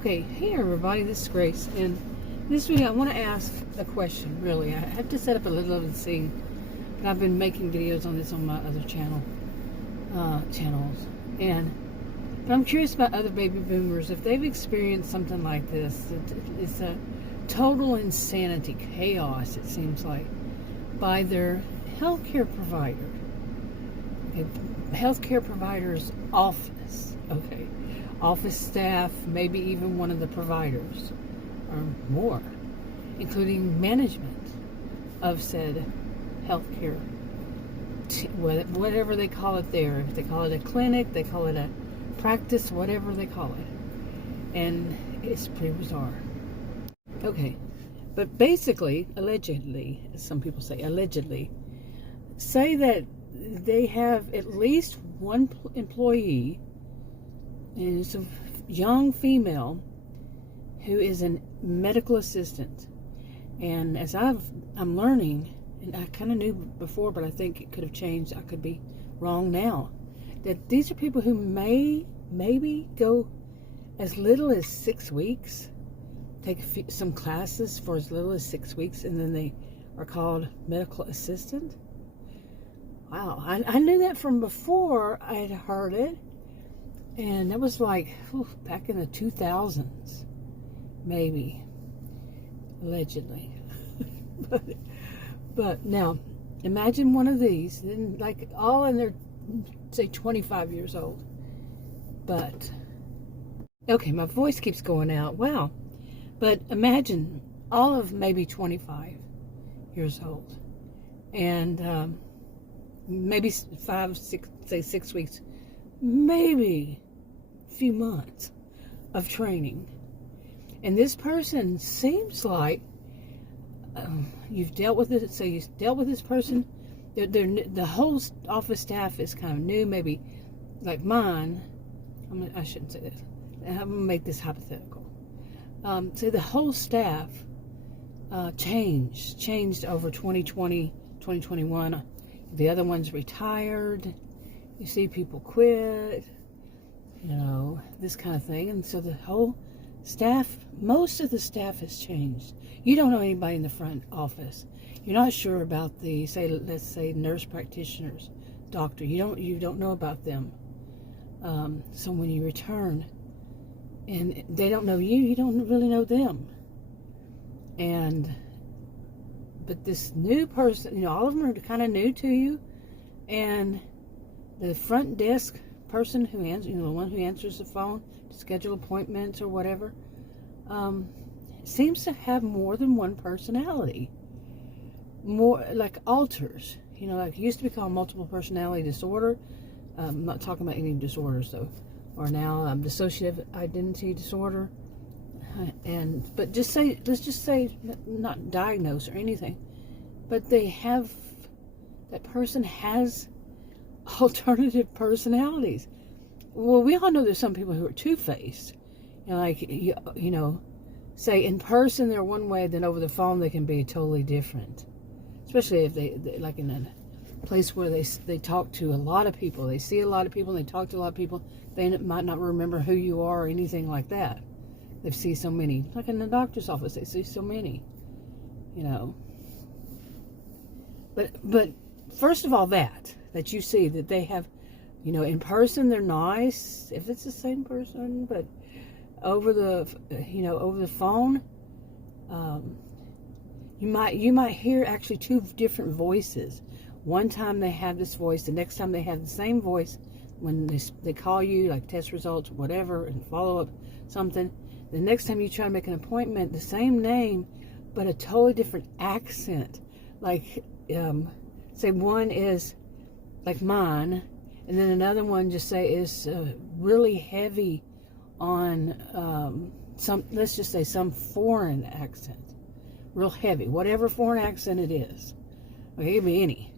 Okay, hey everybody, this is Grace, and this week I want to ask a question, really. I have to set up a little of the scene, but I've been making videos on this on my other channels, but I'm curious about other baby boomers, if they've experienced something like this. It's a total insanity, chaos, it seems like, by their healthcare provider. Okay, healthcare provider's office, okay. Office staff, maybe even one of the providers, or more, including management of said healthcare, whatever they call it there. If they call it a clinic, they call it a practice, whatever they call it. And it's pretty bizarre. Okay, but basically, allegedly, as some people say, allegedly, say that they have at least one employee, and it's a young female who is a medical assistant. And as I'm learning, and I kind of knew before, but I think it could have changed, I could be wrong now, that these are people who maybe go as little as 6 weeks, take some classes for as little as 6 weeks, and then they are called medical assistant. Wow, I knew that from before I had heard it. And that was like back in the 2000s, maybe, allegedly. but now, imagine one of these, then like all in their, say, 25 years old. But, okay, my voice keeps going out. Wow. But imagine all of maybe 25 years old. And maybe 5, 6, say 6 weeks, maybe a few months of training. And this person seems like you've dealt with it. So you've dealt with this person. The whole office staff is kind of new, maybe like mine. I shouldn't say this. I'm going to make this hypothetical. So the whole staff changed over 2020, 2021. The other one's retired. You see people quit, this kind of thing. And so the whole staff, most of the staff has changed. You don't know anybody in the front office. You're not sure about the, let's say nurse practitioners, doctor. You don't know about them. So when you return and they don't know you don't really know them. But this new person, all of them are kind of new to you. And the front desk person who answers, the one who answers the phone to schedule appointments or whatever, seems to have more than one personality. More like alters. Like it used to be called multiple personality disorder. I'm not talking about any disorders though. Or now dissociative identity disorder. But let's just say, not diagnosed or anything, but that person has alternative personalities. Well, we all know there's some people who are two-faced. Say in person they're one way, then over the phone they can be totally different. Especially if they like in a place where they talk to a lot of people, they see a lot of people, and they talk to a lot of people. They might not remember who you are or anything like that. They see so many, like in the doctor's office, they see so many, But first of all, that you see that they have, in person they're nice if it's the same person, but over the phone, you might hear actually two different voices. One time they have this voice, the next time they have the same voice when they call you, like test results, whatever, and follow up something. The next time you try to make an appointment, the same name, but a totally different accent. Like, say one is like mine, and then another one just say is really heavy on let's just say some foreign accent. Real heavy, whatever foreign accent it is. Okay, it could be any.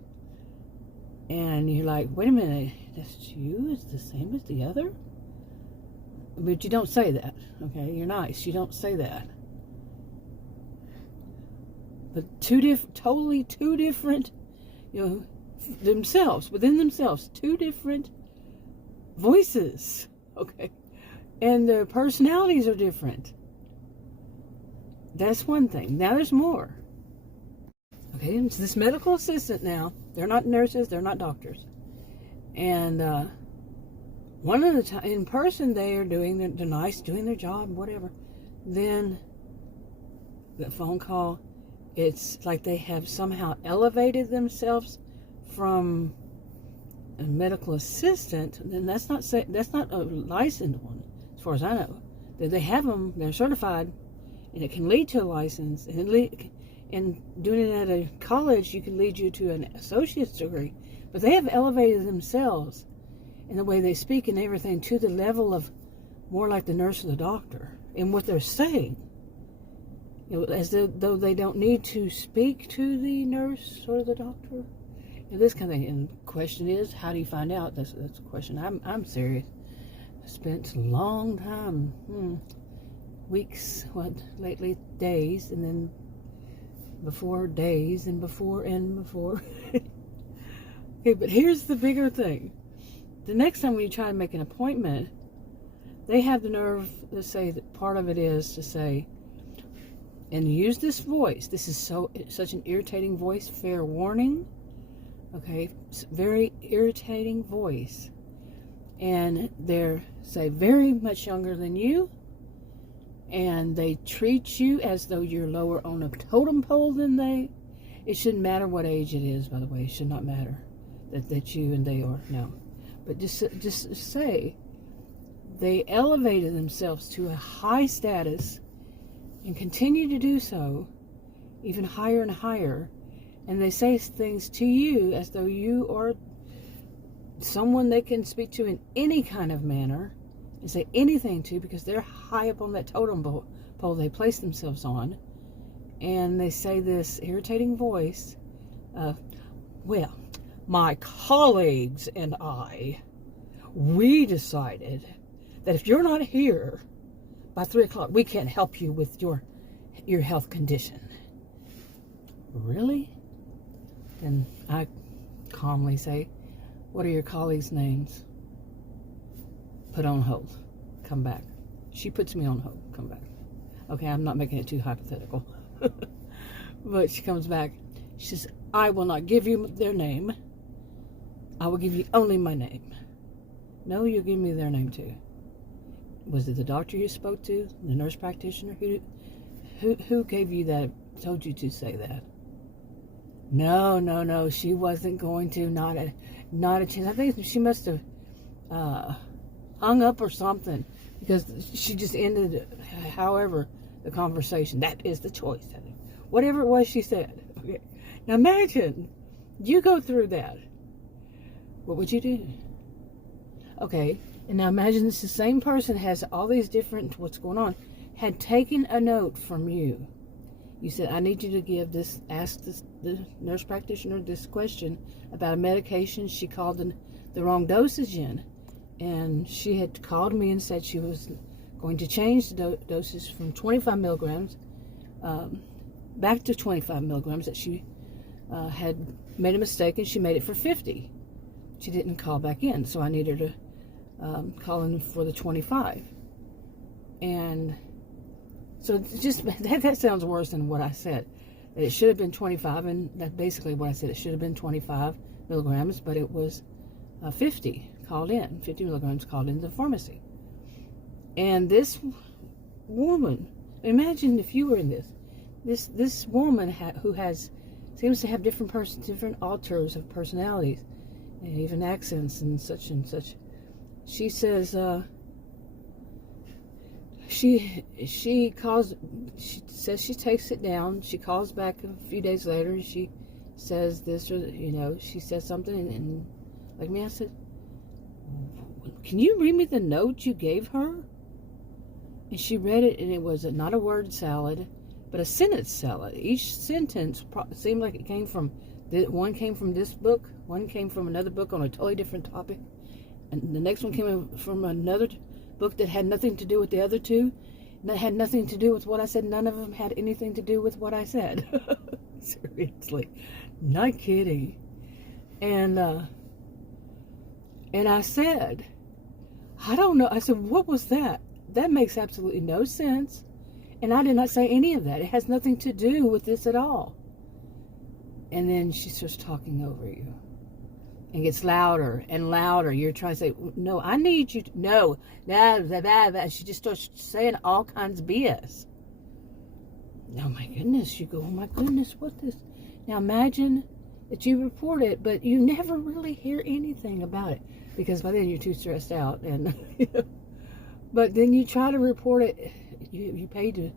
And you're like, wait a minute, that's you? It's the same as the other? But you don't say that, okay? You're nice. You don't say that. But totally two different, within themselves, two different voices, okay? and their personalities are different. That's one thing. Now there's more. Okay, it's this medical assistant now. They're not nurses, they're not doctors. And one of the time in person they are they're nice, doing their job, whatever. Then the phone call, it's like they have somehow elevated themselves from a medical assistant. Then that's not a licensed one, as far as I know. They have them, they're certified, and it can lead to a license. And doing it at a college, you can lead you to an associate's degree. But they have elevated themselves in the way they speak and everything to the level of more like the nurse or the doctor in what they're saying. As though they don't need to speak to the nurse or the doctor. This kind of thing. And the question is, how do you find out? That's a question. I'm serious. I spent a long time, weeks, lately days, and then before days, and before. Okay, but here's the bigger thing. The next time when you try to make an appointment, they have the nerve to say that part of it is to say, and use this voice. This is such an irritating voice. Fair warning. Okay, it's very irritating voice. And they're, say, very much younger than you. And they treat you as though you're lower on a totem pole than they. It shouldn't matter what age it is, by the way. It should not matter that you and they are. No. But just say they elevated themselves to a high status and continue to do so, even higher and higher. And they say things to you as though you are someone they can speak to in any kind of manner and say anything to, because they're high up on that totem pole they place themselves on. And they say this irritating voice of, well, my colleagues and we decided that if you're not here by 3 o'clock, we can't help you with your health condition. Really? And I calmly say, what are your colleagues' names? Put on hold. Come back. She puts me on hold. Come back. Okay, I'm not making it too hypothetical. But she comes back. She says, I will not give you their name. I will give you only my name. No, you'll give me their name too. Was it the doctor you spoke to? The nurse practitioner? Who gave you that, told you to say that? No, she wasn't going to, not a chance. I think she must have hung up or something, because she just ended, however, the conversation. That is the choice. Whatever it was she said. Okay. Now imagine, you go through that. What would you do? Okay, and now imagine this the same person has all these different, what's going on, had taken a note from you. You said, I need you to ask the nurse practitioner this question about a medication. She called the wrong dosage in. And she had called me and said she was going to change the dosage from 25 milligrams back to 25 milligrams, that she had made a mistake and she made it for 50. She didn't call back in, so I needed her to call in for the 25. And so just that sounds worse than what I said. It should have been 25, and that's basically what I said. It should have been 25 milligrams, but it was 50 called in, 50 milligrams called into the pharmacy. And this woman, imagine if you were in this woman who seems to have different alters of personalities and even accents and such. She says, she says she takes it down. She calls back a few days later and she says this, or she says something, and like me, I said, can you read me the note you gave her? And she read it, and it was not a word salad, but a sentence salad. Each sentence seemed like it came from, one came from this book, one came from another book on a totally different topic, and the next one came from another book that had nothing to do with the other two, that had nothing to do with what I said. None of them had anything to do with what I said. Seriously, not kidding. And I said, I don't know. I said, what was that? that makes absolutely no sense. And I did not say any of that. It has nothing to do with this at all. And then she starts talking over you. And gets louder and louder. You're trying to say, no, I need you to, no, blah, blah, blah, blah. She just starts saying all kinds of BS. Oh my goodness, you go, oh my goodness, what this? Now imagine that you report it, but you never really hear anything about it. Because by then you're too stressed out. And but then you try to report it, you pay to,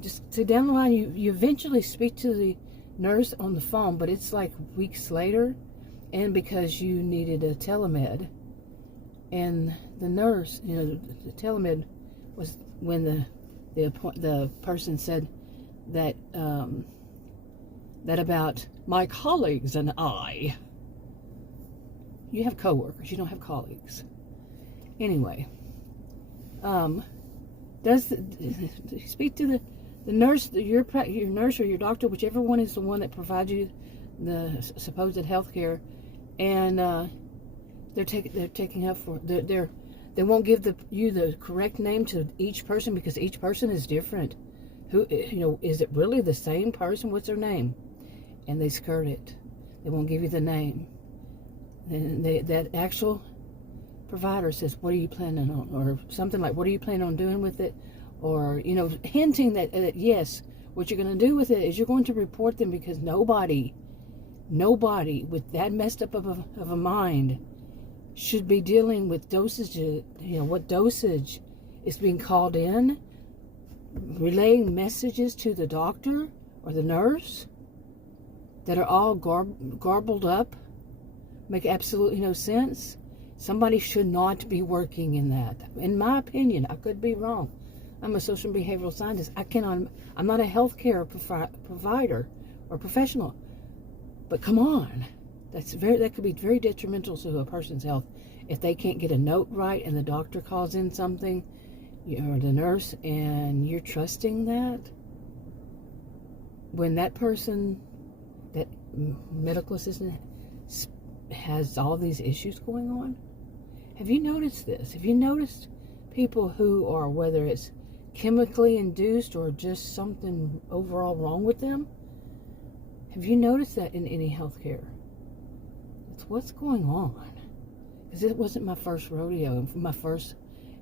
just to down the line, you eventually speak to the nurse on the phone, but it's like weeks later. And because you needed a telemed, and the nurse, the telemed was when the person said that that about my colleagues and I. You have coworkers, you don't have colleagues. Anyway, speak to the nurse, your nurse or your doctor, whichever one is the one that provides you the supposed health care. And they're taking up for they won't give you the correct name to each person because each person is different. Who is it really the same person? What's their name? And they skirt it. They won't give you the name. And that actual provider says, "What are you planning on?" Or something like, "What are you planning on doing with it?" Or hinting that yes, what you're going to do with it is you're going to report them because nobody with that messed up of a mind should be dealing with dosage, what dosage is being called in, relaying messages to the doctor or the nurse that are all garbled up, make absolutely no sense. Somebody should not be working in that. In my opinion, I could be wrong. I'm a social and behavioral scientist. I'm not a healthcare provider or professional. But come on, that could be very detrimental to a person's health if they can't get a note right and the doctor calls in something, or the nurse, and you're trusting that. When that person, that medical assistant, has all these issues going on. Have you noticed this? Have you noticed people who are, whether it's chemically induced or just something overall wrong with them? Have you noticed that in any healthcare? It's what's going on. Because it wasn't my first rodeo.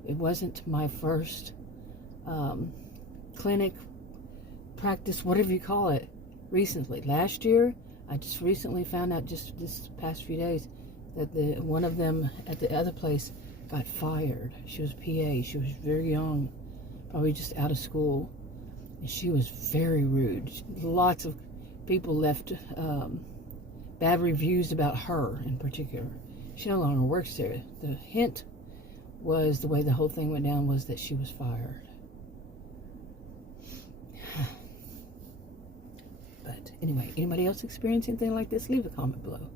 It wasn't my first clinic, practice, whatever you call it, recently. Last year, I just recently found out, just this past few days, that one of them at the other place got fired. She was PA. She was very young, probably just out of school. And she was very rude. Lots of people left bad reviews about her in particular. She no longer works there. The hint was, the way the whole thing went down, was that she was fired. But anyway, anybody else experience anything like this? Leave a comment below.